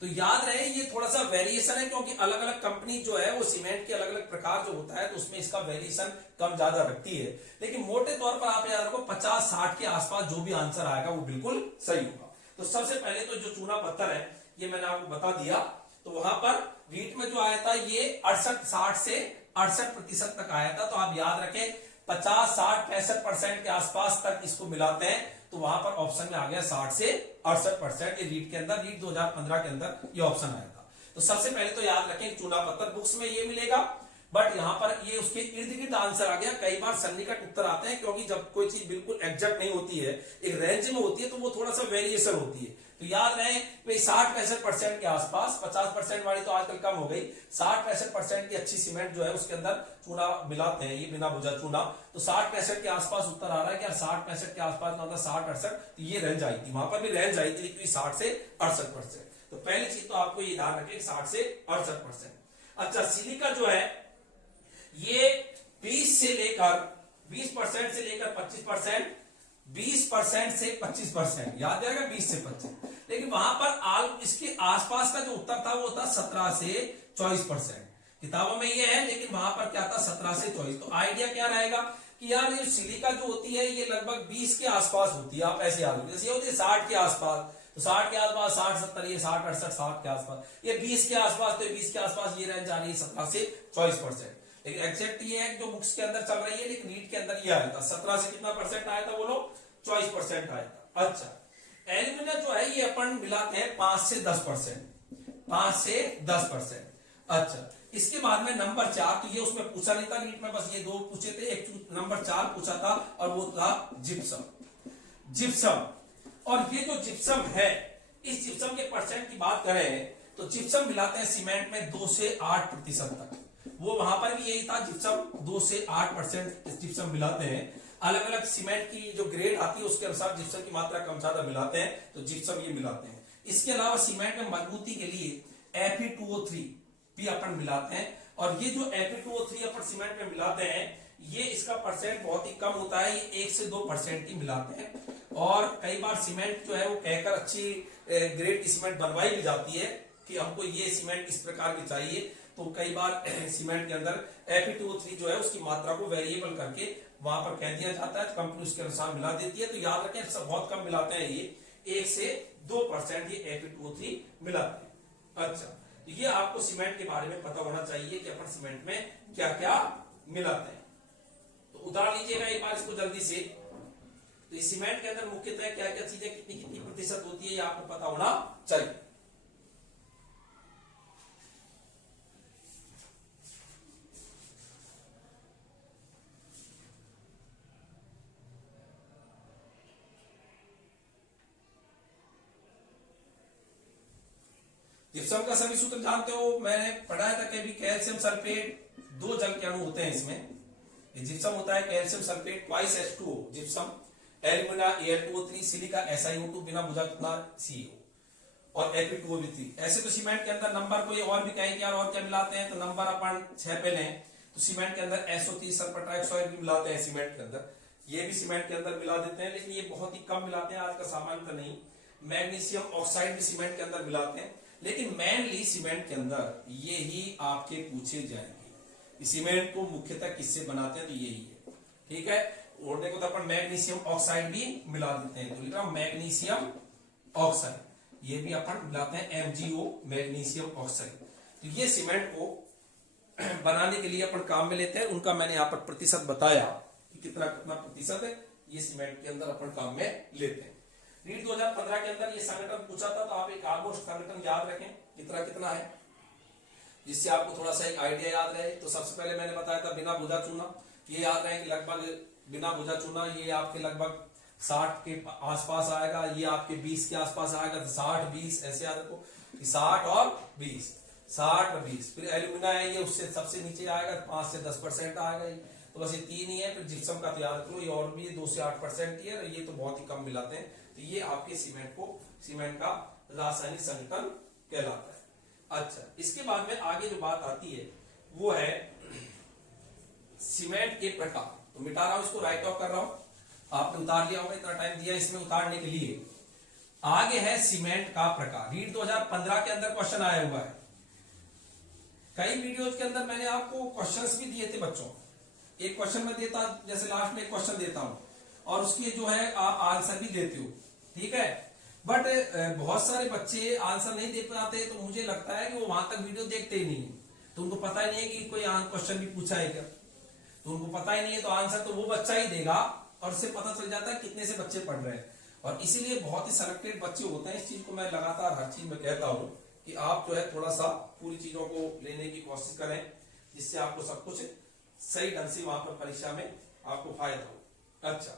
तो याद रहे ये थोड़ा सा वेरिएशन है, क्योंकि अलग अलग कंपनी जो है वो सीमेंट के अलग अलग प्रकार जो होता है तो उसमें इसका वेरिएशन कम ज्यादा रखती है। लेकिन मोटे तौर पर आप याद रखो 50-60 के आसपास जो भी आंसर आएगा वो बिल्कुल सही होगा। तो सबसे पहले तो जो चूना पत्थर है ये मैंने आपको बता दिया। तो वहां पर रीट में जो आया था ये 60 से 68% तक आया था। तो आप याद रखें 50-60-65% के आसपास तक इसको मिलाते हैं तो वहां पर ऑप्शन में आ गया 60 से 68%। ये रीट के अंदर, रीट 2015 के अंदर ये ऑप्शन आया था। तो सबसे पहले तो याद रखें चूना पत्थर बुक्स में ये मिलेगा, बट यहां पर ये उसके इर्द गिर्द आंसर आ गया। कई बार सन्निकट उत्तर आते हैं, क्योंकि जब कोई चीज बिल्कुल एग्जैक्ट नहीं होती है, एक रेंज में होती है, तो वो थोड़ा सा वेरिएशन होती है। तो याद रहे भाई 60-65% के आसपास, 50% वाली तो आजकल कम हो गई, 60-65% की अच्छी सीमेंट जो है उसके अंदर चूना मिलाते हैं, ये बिना भुजा चूना। तो 60-65 के आसपास उत्तर आ रहा है कि 60-65 के आसपास का 60-68, तो ये रेंज आई थी, वहां पर भी रेंज आई थी, लेकिन 60 से 68%। तो पहली चीज तो आपको ये ध्यान रखें 60 से 68%। अच्छा, सिलिका जो है ये 20 से लेकर 20% से लेकर 25%, 20% से 25%, याद रहेगा 20 से 25। लेकिन वहां पर इसके आसपास का जो उत्तर था वो था 17 से 24%। किताबों में ये है, लेकिन वहां पर क्या था 17 से 24। तो आइडिया क्या रहेगा कि यार ये सिलिका जो होती है ये लगभग 20 के आसपास होती है। आप ऐसे याद रखिए, जैसे होती है 60 के आसपास, तो 60 के आसपास 60-70, ये 60-68, 60 के आसपास, ये 20 के आसपास, तो 20 के आसपास ये रेंज आ रही है 17 से 24%। लेकिन एग्जैक्ट ये है जो बुक्स के अंदर चल रही है, लेकिन नीट के अंदर ये आया था 17 से कितना परसेंट आया था बोलो? 24% आया था। अच्छा, एल्यूमिनियम जो है ये अपन मिलाते हैं 5 से 10%, 5 से 10%। अच्छा, इसके बाद में नंबर 4, तो ये उसमें पूछा नहीं था नीट में, बस ये दो पूछे थे, एक नंबर 4 पूछा था और वो था जिप्सम। जिप्सम, और ये जो जिप्सम है, इस जिप्सम के परसेंट की बात करें तो जिप्सम मिलाते हैं सीमेंट में 2 से 8% तक। वो वहां पर भी यही था, जिप्सम 2 से 8% जिप्सम मिलाते हैं। अलग अलग सीमेंट की जो ग्रेड आती है उसके अनुसार जिप्सम की मात्रा कम ज्यादा मिलाते हैं, तो जिप्सम ये मिलाते हैं। इसके अलावा सीमेंट में मजबूती के लिए Fe2O3 भी अपन मिलाते हैं, और ये जो Fe2O3 अपन सीमेंट में मिलाते हैं ये इसका परसेंट बहुत ही कम होता है, ये 1 से 2% ही मिलाते हैं। और कई बार सीमेंट जो है वो कहकर अच्छी ग्रेड की सीमेंट बनवाई भी जाती है कि हमको ये सीमेंट इस प्रकार की चाहिए, तो कई बार सीमेंट के अंदर Fe2O3 जो है उसकी मात्रा को वेरिएबल करके वहां पर कह दिया जाता है, कंपनी उसके अनुसार मिला देती है। तो याद रखें सब बहुत कम मिलाते हैं, ये 1 से 2% ये Fe2O3 मिलाते हैं। अच्छा, तो ये आपको सीमेंट के बारे में पता होना चाहिए कि अपन सीमेंट में क्या क्या मिलाते हैं। तो उदाहरण लीजिएगा एक बार इसको जल्दी से। तो इस सीमेंट के अंदर मुख्यतः क्या क्या चीजें कितनी कितनी प्रतिशत होती है ये आपको पता होना चाहिए। जिप्सम का सभी सूत्र जानते हो, मैंने पढ़ाया था कि कैल्शियम सल्फेट 2 जल के अणु होते हैं इसमें। ये जिप्सम होता है calcium sulphate twice H2O gypsum, alumina Al2O3, silica SiO2 बिना बुझा कितना CO, और Fe2O3। ऐसे तो सीमेंट के अंदर नंबर को ये और भी कहें कि यार और क्या मिलाते हैं, तो नंबर अपन 6 पे लें तो सीमेंट के अंदर SO3 सल्फर ट्राइऑक्साइड भी मिलाते हैं सीमेंट के अंदर, ये भी सीमेंट के अंदर मिला देते हैं, लेकिन ये बहुत ही कम मिलाते हैं, आज का सामान्य तो नहीं। मैग्नीशियम ऑक्साइड भी सीमेंट के अंदर मिलाते हैं, लेकिन मेनली सीमेंट के अंदर ये ही आपके पूछे जाएंगे। सीमेंट को मुख्यतः किससे बनाते हैं, तो यही है, ठीक है। ओढ़ने को तो अपन मैग्नीशियम ऑक्साइड भी मिला देते हैं, तो लिख रहा हूं मैग्नीशियम ऑक्साइड, ये भी अपन मिलाते हैं MgO, मैग्नीशियम ऑक्साइड। तो ये सीमेंट को बनाने के लिए अपन काम में लेते हैं, उनका मैंने यहाँ पर प्रतिशत बताया कि कितना कितना प्रतिशत है ये सीमेंट के अंदर अपन काम में लेते हैं। रीट 2015 के अंदर ये संगठन पूछा था, तो आप एक ऑलमोस्ट संगठन याद रखें कितना कितना है, जिससे आपको थोड़ा सा एक आइडिया याद रहे। तो सबसे पहले मैंने बताया था बिना भुजा चूना, ये याद रहे कि लगभग बिना भुजा चूना ये आपके लगभग 60 के आसपास आएगा, ये आपके 20 के आसपास आएगा। तो 60 20 ऐसे याद रखो कि 60 और 20, 60 और 20। फिर एल्यूमिना है ये उससे सबसे नीचे आएगा, 5 से 10% आएगा ये। तो बस ये 3 ही है। फिर जिप्सम का तो याद रख लो, ये और भी 2 से 8% ही है, ये तो बहुत ही कम मिलाते हैं। तो ये आपके सीमेंट का रासायनिक संगठन कहलाता है। अच्छा, इसके बाद में आगे जो बात आती है वो है सीमेंट के प्रकार। तो मिटा रहा हूं इसको, राइट ऑफ कर रहा हूं, आपने उतार लिया होगा, इतना टाइम दिया इसमें उतारने के लिए। आगे है सीमेंट का प्रकार। रीट 2015 के अंदर क्वेश्चन आया हुआ है। कई वीडियोज के अंदर मैंने आपको क्वेश्चंस भी दिए थे बच्चों, एक क्वेश्चन में देता, जैसे लास्ट में एक क्वेश्चन देता हूं और उसकी जो है आप आंसर भी देते हो, ठीक है। बट बहुत सारे बच्चे आंसर नहीं दे पाते, तो मुझे लगता है कि वो वहां तक वीडियो देखते ही नहीं है, तो उनको पता ही नहीं है कि कोई क्वेश्चन भी पूछा है क्या, तो उनको पता ही नहीं है। तो आंसर तो वो बच्चा ही देगा और उससे पता चल जाता है कितने से बच्चे पढ़ रहे हैं। और इसीलिए बहुत ही सिलेक्टेड बच्चे होते हैं। इस चीज को मैं लगातार हर चीज में कहता हूं कि आप जो है थोड़ा सा पूरी चीजों को लेने की कोशिश करें, जिससे आपको सब कुछ सही ढंग से वहां पर परीक्षा में आपको फायदा हो। अच्छा,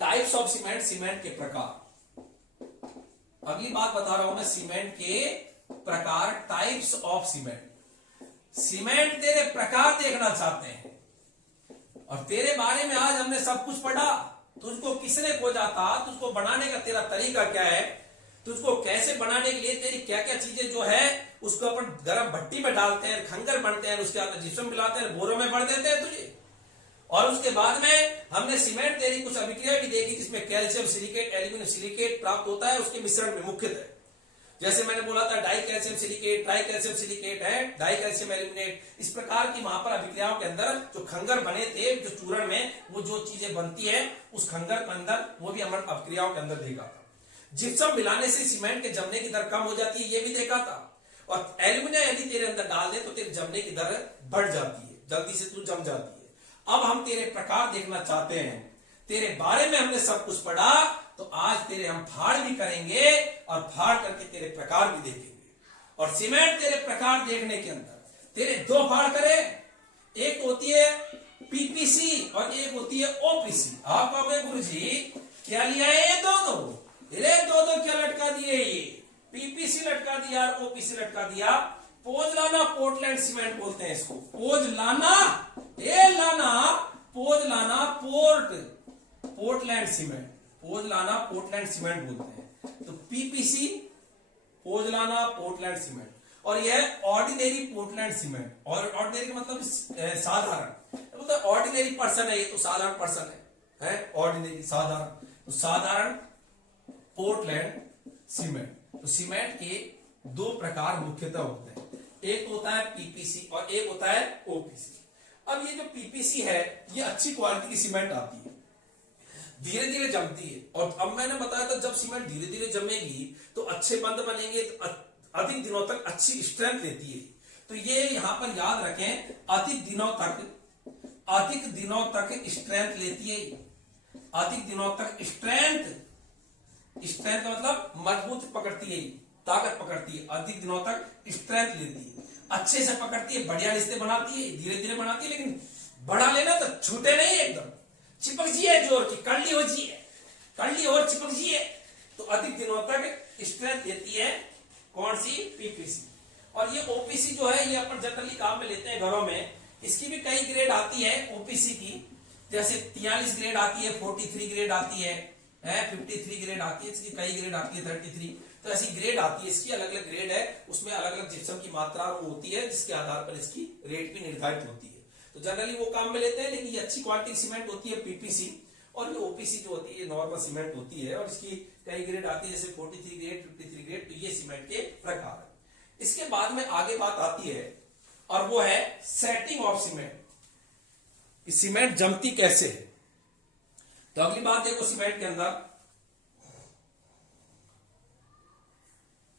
टाइप्स ऑफ सीमेंट, सीमेंट के प्रकार। अगली बात बता रहा हूं मैं, सीमेंट के प्रकार, टाइप्स ऑफ सीमेंट। सीमेंट तेरे प्रकार देखना चाहते हैं और तेरे बारे में आज हमने सब कुछ पढ़ा। तुझको किसने खोजा था, तुझको बनाने का तेरा तरीका क्या है, तुझको कैसे बनाने के लिए तेरी क्या क्या चीजें जो है उसको अपन गर्म भट्टी में डालते हैं, खंगर बनते हैं, उसके अंदर जिप्सम मिलाते हैं, बोरों में भर देते हैं तुझे। और उसके बाद में हमने सीमेंट तेरी कुछ अभिक्रिया भी देखी जिसमें कैल्शियम सिलिकेट, एल्यूमिनियम सिलिकेट प्राप्त होता है उसके मिश्रण में मुख्यतः। जैसे मैंने बोला था die calcium silicate, try calcium silicate है, डाई कैल्शियम एल्यूमिनेट, इस प्रकार की वहां पर अभिक्रियाओं के अंदर जो खंगर बने थे, जो चूर्ण में वो जो चीजें बनती है उस खंगर के अंदर वो भी हमने अभिक्रियाओं के अंदर देखा था। जिप्सम मिलाने से सीमेंट के जमने की दर कम हो जाती है, ये भी देखा था। और एल्यूमिनियम यदि तेरे अंदर डाल दे तो तेरे जमने की दर बढ़ जाती है, जल्दी से तू जम जाती है। अब हम तेरे प्रकार देखना चाहते हैं, तेरे बारे में हमने सब कुछ पढ़ा, तो आज तेरे हम फाड़ भी करेंगे और फाड़ करके तेरे प्रकार भी देखेंगे। और सीमेंट तेरे प्रकार देखने के अंदर तेरे 2 फाड़ करें, एक होती है पीपीसी और एक होती है ओपीसी। आप कहोगे गुरुजी क्या लिया है ये दोनों, दो क्या लटका दिए, ये पीपीसी लटका दिया और ओपीसी लटका दिया। पोजलाना पोर्टलैंड सीमेंट बोलते हैं इसको, पोजलाना, ए लाना, पोजलाना पोर्टलैंड सीमेंट, पोजलाना पोर्टलैंड सीमेंट बोलते हैं। तो पीपीसी पोजलाना पोर्टलैंड सीमेंट, और यह ऑर्डिनरी पोर्टलैंड सीमेंट। और ऑर्डिनरी का मतलब साधारण, मतलब ऑर्डिनरी पर्सन है, ये तो साधारण पर्सन है ऑर्डिनरी साधारण। तो साधारण पोर्टलैंड सीमेंट। तो सीमेंट के 2 प्रकार मुख्यतः होते हैं, एक होता है पीपीसी और एक होता है ओपीसी। अब ये जो पीपीसी है ये अच्छी क्वालिटी की सीमेंट आती है, धीरे धीरे जमती है। और अब मैंने बताया था जब सीमेंट धीरे धीरे जमेगी तो अच्छे बंद बनेंगे, तो अधिक दिनों तक अच्छी स्ट्रेंथ लेती है। तो ये यहां पर याद रखें, अधिक दिनों तक स्ट्रेंथ लेती है, अधिक दिनों तक स्ट्रेंथ मतलब मजबूत पकड़ती है, ताकत पकड़ती है, अधिक दिनों तक स्ट्रेंथ लेती है, अच्छे से पकड़ती है, बढ़िया रिश्ते बनाती है, धीरे धीरे बनाती है, लेकिन बढ़ा लेना तो छूटे नहीं, एकदम चिपक जिए जोर की, कड़ली और चिपक जिए, तो अधिक दिनों तक स्ट्रेंथ देती है। कौन सी? पीपीसी। और ये ओपीसी जो है ये अपन जनरली काम में लेते हैं घरों में। इसकी भी कई ग्रेड आती है ओपीसी की, जैसे 43 ग्रेड आती है, 43 ग्रेड आती है, 53 ग्रेड आती है, इसकी कई ग्रेड आती है, 33। तो ऐसी ग्रेड आती है, इसकी अलग अलग ग्रेड है, उसमें अलग अलग जिप्सम की मात्रा होती है, जिसके आधार पर इसकी रेट भी निर्धारित होती है। तो जनरली वो काम में लेते हैं, लेकिन ये अच्छी क्वालिटी सीमेंट होती है पीपीसी। और ये ओपीसी जो होती है ये नॉर्मल सीमेंट होती है, और इसकी कई ग्रेड आती है, जैसे 43 ग्रेड, 53 ग्रेड। तो ये सीमेंट के प्रकार है। इसके बाद में आगे बात आती है और वो है सेटिंग ऑफ सीमेंट। सीमेंट जमती कैसे है। तो अगली बात देखो, सीमेंट के अंदर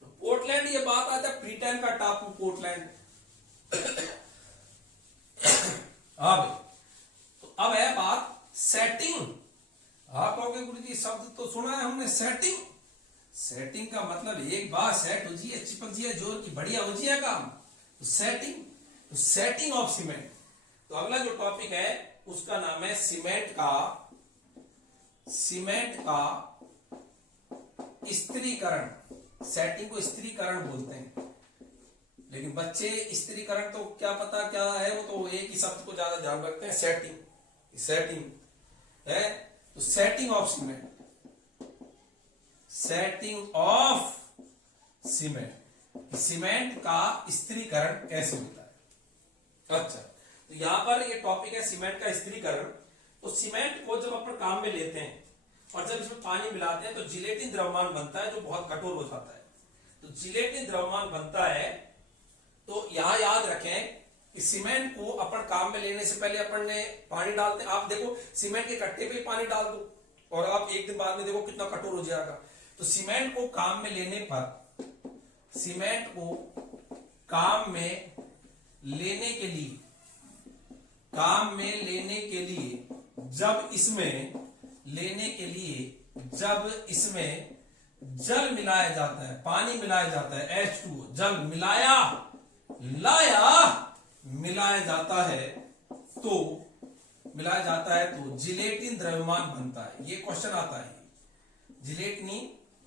तो पोर्टलैंड, ये बात आता है ब्रिटेन का टापू पोर्टलैंड। हाँ भाई, तो अब है बात सेटिंग। हाँ कहोगे गुरुजी, शब्द तो सुना है हमने, सेटिंग। सेटिंग का मतलब एक बार सेट हो जाइए, चिपक जाइए, जोर की बढ़िया हो जाइए काम, तो सेटिंग। तो सेटिंग ऑफ सीमेंट। तो अगला जो टॉपिक है उसका नाम है सीमेंट का स्त्रीकरण। सेटिंग को स्त्रीकरण बोलते हैं, लेकिन बच्चे स्त्रीकरण तो क्या पता क्या है, वो तो एक ही शब्द को ज्यादा ध्यान रखते हैं, सेटिंग है। तो setting of cement, setting of cement, cement का स्त्रीकरण कैसे होता है। अच्छा, तो यहां पर ये टॉपिक है सीमेंट का स्त्रीकरण। तो सीमेंट को जब अपन काम में लेते हैं और जब इसमें पानी मिलाते हैं तो जिलेटिन द्रव्यमान बनता है जो बहुत कठोर हो जाता है। तो जिलेटिन द्रव्यमान बनता है, तो यहां याद रखें कि सीमेंट को अपन काम में लेने से पहले अपन ने पानी डालते हैं। आप देखो सीमेंट के कट्टे पे पानी डाल दो और आप एक दिन बाद में देखो कितना कठोर हो जाएगा। तो सीमेंट को काम में लेने पर, सीमेंट को काम में लेने के लिए, जब इसमें जल मिलाया जाता है, पानी मिलाया जाता है, H2O, जल मिलाया जाता है तो जिलेटिन द्रव्यमान बनता है। ये क्वेश्चन आता है,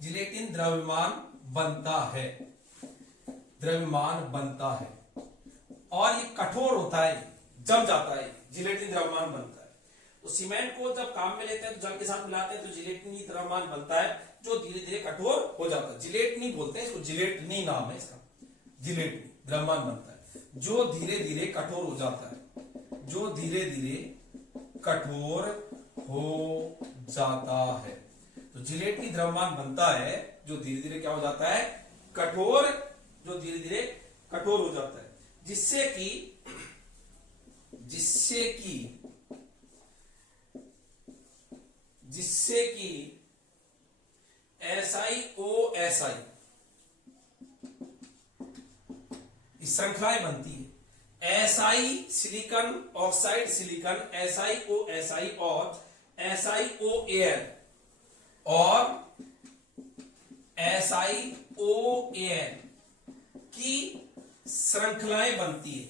जिलेटिन द्रव्यमान बनता है और ये कठोर होता है, जम जाता है, जिलेटिन द्रव्यमान बनता है। तो सीमेंट को जब काम में लेते हैं तो जल के साथ मिलाते हैं तो जिलेटिनी द्रव्यमान बनता है जो धीरे धीरे कठोर हो जाता है। जिलेटिनी बोलते हैं इसको, जिलेटिनी नाम है इसका, जिलेटिनी द्रव्यमान बनता है जो धीरे धीरे कठोर हो जाता है, तो जिलेटिनी द्रव्यमान बनता है जो धीरे धीरे क्या हो जाता है, कठोर हो जाता है, जिससे कि SiO श्रृंखलाएं बनती है। सिलिकॉन ऑक्साइड सिलिकॉन, SiO और SiOAl और SiOAl की श्रृंखलाएं बनती है,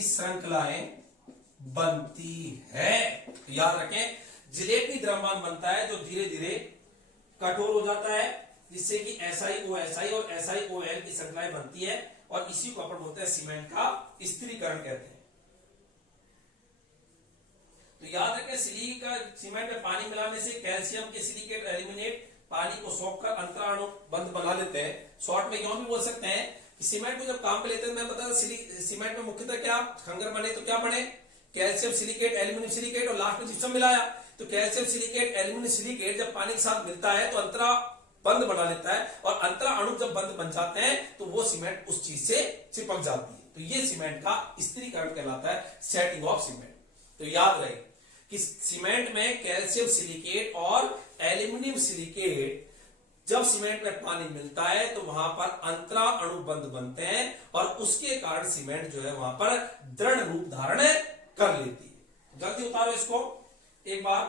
श्रृंखलाएं बनती है। तो याद रखें, जिलेटिनी द्रव्यमान बनता है जो धीरे धीरे कठोर हो जाता है, जिससे कि SiO और SiOl की श्रृंखलाएं बनती है, और इसी को अपन बोलते हैं सीमेंट का स्त्रीकरण कहते हैं। तो याद रखें, सीमेंट में पानी मिलाने से कैल्शियम के सिलिकेट एल्यूमिनेट पानी को सोखकर अंतरा अणु बंध बना लेते हैं। शॉर्ट में यूं भी बोल सकते हैं कि सीमेंट को जब काम पे लेते हैं, मैं बता सीमेंट में मुख्यतः क्या खंगर बने, तो क्या बने, कैल्शियम सिलिकेट, एल्यूमिनियम सिलिकेट और लास्ट में जिप्सम मिलाया। तो कैल्शियम सिलिकेट, एल्यूमिनियम सिलिकेट जब पानी के साथ मिलता है तो अंतरा बंध बना लेता है, और अंतरा अणु जब बंध बन जाते हैं तो वो सीमेंट उस चीज से चिपक जाती है। तो ये सीमेंट का स्त्रीकरण कहलाता है, सेटिंग ऑफ सीमेंट। तो याद रहे कि सीमेंट में कैल्शियम सिलिकेट और एल्यूमिनियम सिलिकेट जब सीमेंट में पानी मिलता है तो वहां पर अंतरा अणु बंध बनते हैं, और उसके कारण सीमेंट जो है वहां पर दृढ़ रूप धारण कर लेती है। जल्दी उतारो इसको एक बार।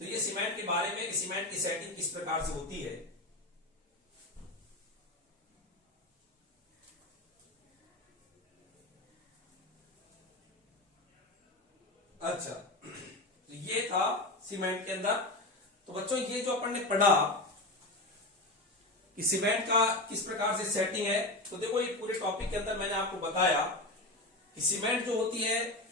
तो ये सीमेंट के बारे में कि सीमेंट की सेटिंग किस प्रकार से होती है। अच्छा, तो ये था सीमेंट के अंदर। तो बच्चों, ये जो अपन ने पढ़ा कि सीमेंट का किस प्रकार से सेटिंग है, तो देखो ये पूरे टॉपिक के अंदर मैंने आपको बताया कि सीमेंट जो होती है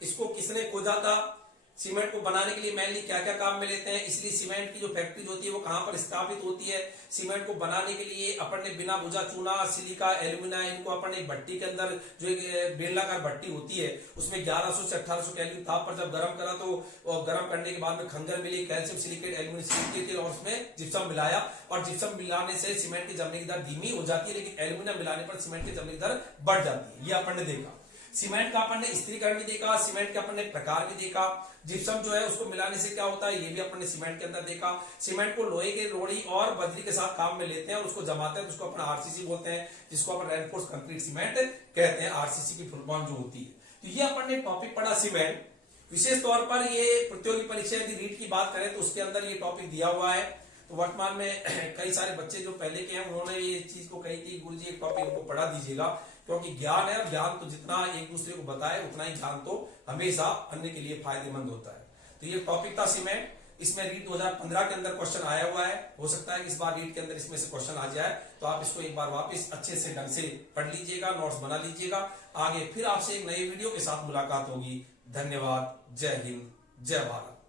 इसको किसने खोजा था, सीमेंट को बनाने के लिए मेनली क्या क्या काम में लेते हैं, इसलिए सीमेंट की जो फैक्ट्री होती है वो कहां पर स्थापित होती है। सीमेंट को बनाने के लिए अपन ने बिना भुजा चूना, सिलिका, एल्यूमिना, इनको अपन ने भट्टी के अंदर जो एक बेलनाकार भट्टी होती है उसमें 1100 से 1800 केल्विन ताप पर जब गर्म करा, तो गर्म करने के बाद में खंगर मिली, कैल्शियम सिलिकेट, एल्यूमिनियम सिलिकेट और उसमें जिप्सम मिलाया, और जिप्सम मिलाने से सीमेंट की जमने की दर धीमी हो जाती है, लेकिन एल्यूमिनियम मिलाने पर सीमेंट की जमने की दर बढ़ जाती है। ये अपन ने देखा। सीमेंट का अपन ने स्त्रीकरण भी देखा, सीमेंट के अपन ने प्रकार भी देखा, जिप्सम जो है उसको मिलाने से क्या होता है ये भी अपन ने सीमेंट के अंदर देखा। सीमेंट को लोहे के रोड़ी और बजरी के साथ काम में लेते हैं और उसको जमाते हैं तो उसको अपन आरसीसी बोलते हैं, जिसको अपन रेनफोर्स कंक्रीट सीमेंट कहते हैं। आरसीसी की फुल फॉर्म जो होती है। तो ये अपन ने टॉपिक पढ़ा सीमेंट। विशेष तौर पर ये प्रतियोगी परीक्षा यदि रीट की बात करें तो उसके अंदर ये टॉपिक दिया हुआ है। तो वर्तमान में कई सारे बच्चे जो पहले के हैं उन्होंने ये चीज को कही थी गुरुजी एक टॉपिक को पढ़ा दीजिएगा, क्योंकि ज्ञान है और ज्ञान तो जितना एक दूसरे को बताए उतना ही ज्ञान तो हमेशा अन्य के लिए फायदेमंद होता है। तो ये टॉपिक था सीमेंट। इसमें रीट 2015 के अंदर क्वेश्चन आया हुआ है, हो सकता है कि इस बार रीट के अंदर इसमें से क्वेश्चन आ जाए, तो आप इसको एक बार वापस अच्छे से ढंग से पढ़ लीजिएगा, नोट्स बना लीजिएगा। आगे फिर आपसे एक नई वीडियो के साथ मुलाकात होगी। धन्यवाद। जय हिंद, जय भारत।